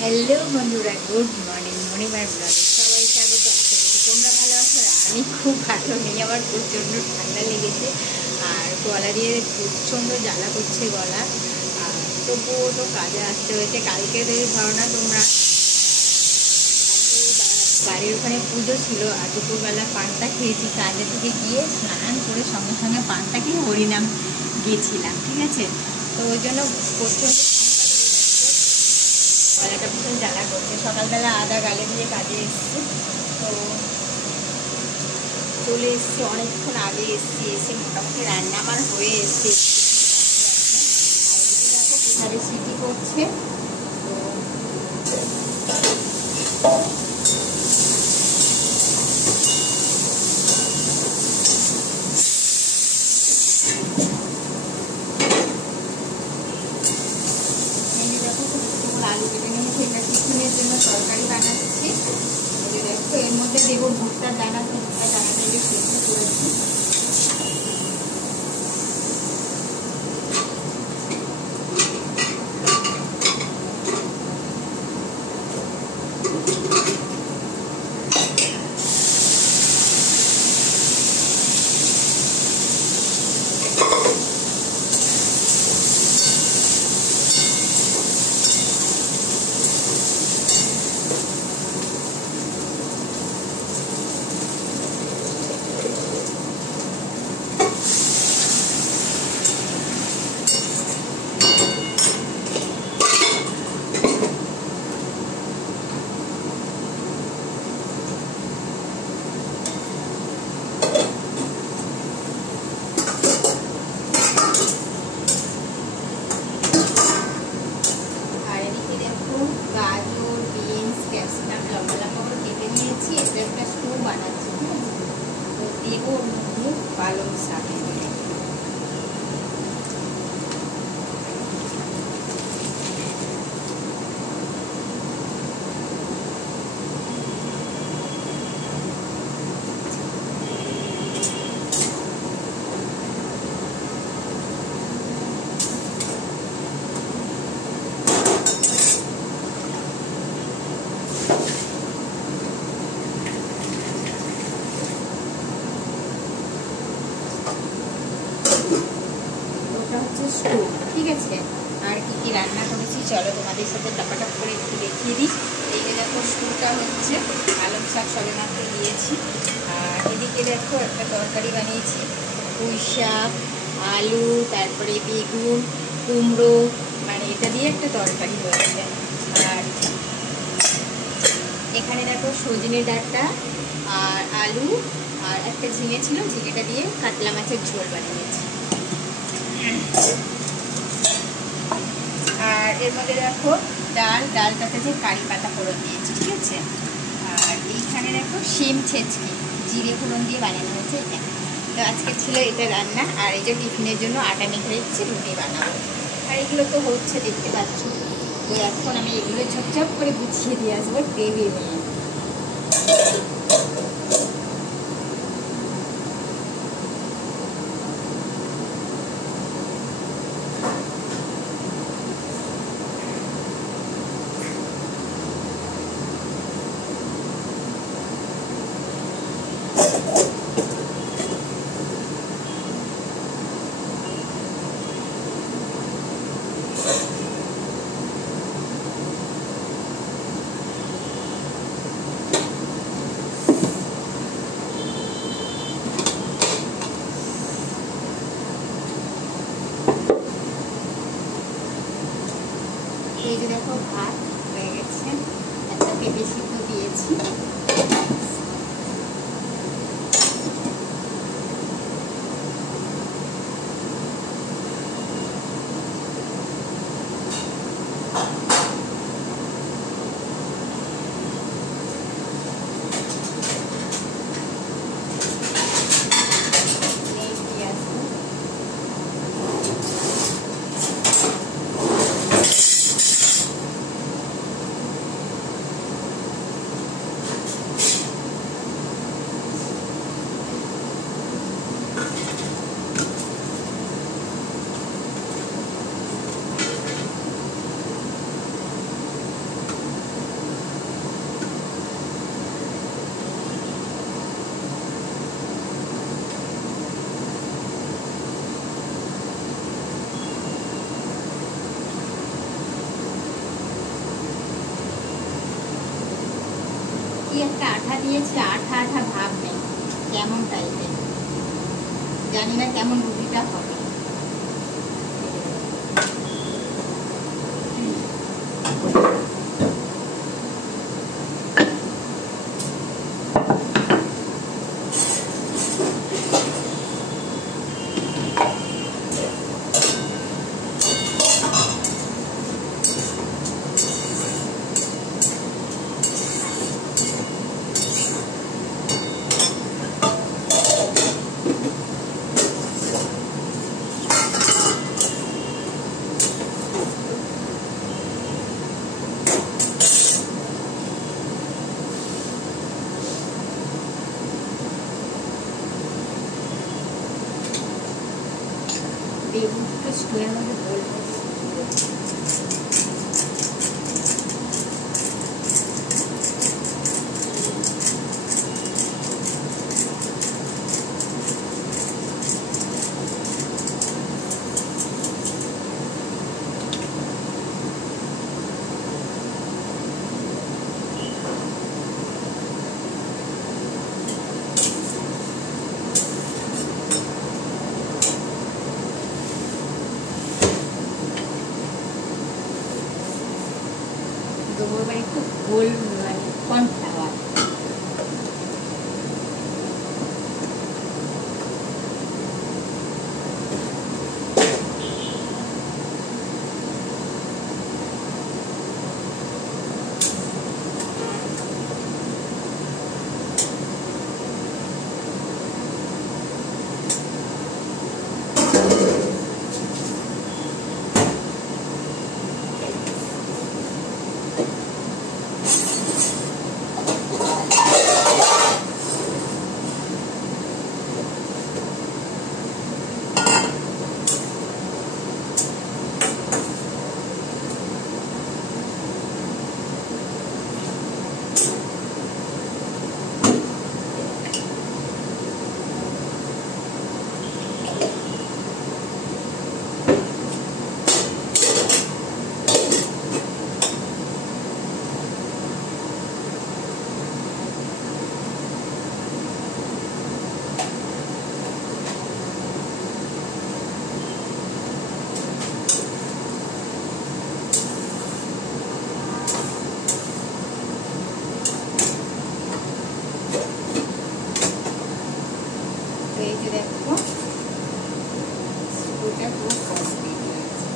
Hello বন্ধুরা, good morning. মর্নিংবার ব্লগে সবাই স্বাগত। তোমরা ভালো আছো? আমি খুব ভালো নেই, আমার প্রচণ্ড ঠান্ডা লেগেছে আর গলা দিয়ে প্রচণ্ড জ্বালা করছে গলা। আর তবুও তো কাজে আসতে হয়েছে। কালকে ধরো না তোমরা, বাড়ির ওখানে পুজো ছিল আর দুপুরবেলা পান্তা খেয়েছি। কাজে থেকে গিয়ে স্নান করে সঙ্গে সঙ্গে পান্তা খেয়ে হরিনাম গিয়েছিলাম, ঠিক আছে? তো ওই জন্য প্রচণ্ড গলাটা ভীষণ জ্বালা করছে। সকালবেলা আদা গালে দিয়ে কাজে এসেছি, তো চলে এসেছি অনেকক্ষণ আগে এসে মোটামুটি রান্না আমার হয়ে এসছে। দেখো কীভাবে সিটি করছে। আলু কেটে নিয়েছি, এটা টিফিনের জন্য তরকারি বানাচ্ছি। দেখো এর মধ্যে দেবো ভুট্টার দানা, ভুট্টার দানাটা একটু সেদ্ধ করেছি। পালং শাক স্টু, ঠিক আছে? আর কি কি রান্না করেছি চলো তোমাদের সাথে টাপাটাপ করে একটু দেখিয়ে দিই। এই যে দেখো স্টুটা হচ্ছে পালং শাক সবে মাত্র দিয়েছি। আর এদিকে দেখো একটা তরকারি বানিয়েছি, পুঁই শাক, আলু, তারপরে বেগুন, কুমড়ো, মানে এটা দিয়ে একটা তরকারি হয়েছে। আর এখানে দেখো সজনে ডাঁটা আর আলু আর একটা ঝিঙে ছিল, ঝিঙেটা দিয়ে কাতলা মাছের ঝোল বানিয়েছি। আর এর মধ্যে দেখো ডালটাতে যে কারি পাতা ফোড়ন দিয়েছি, ঠিক আছে? আর এইখানে দেখো শিম ছেঁচকি জিরে ফোড়ন দিয়ে বানানো হয়েছে এটা। তো আজকে ছিল এটা রান্না। আর এই যে টিফিনের জন্য আটা মেখে রেখেছি, রুটি বানাবো। আর এগুলো তো হচ্ছে, দেখতে পাচ্ছ। তো এখন আমি এগুলো ঝপঝপ করে গুছিয়ে দিয়ে আসবো টেবিলে। এই যে দেখো ভাত হয়ে গেছে, একটা পেঁপে সিদ্ধ দিয়েছি। কি একটা আঠা দিয়েছি, আঠা আঠা ভাব নেই, কেমন টাইপের, জানি না কেমন রুটিটা হবে। বেগুনটা স্টোরের মধ্যে বলবো দেবো এবার একটু গোল মানে কর্নফ্লাওয়ার। এই যে দেখো স্ক্রুটা পুরো কমপ্লিট হয়েছে।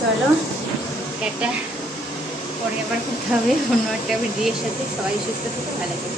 চলো একটা পরে আবার করতে হবে অন্য একটা ভিডিওর সাথে। সবাই সুস্থ থেকে ভালো থাকে।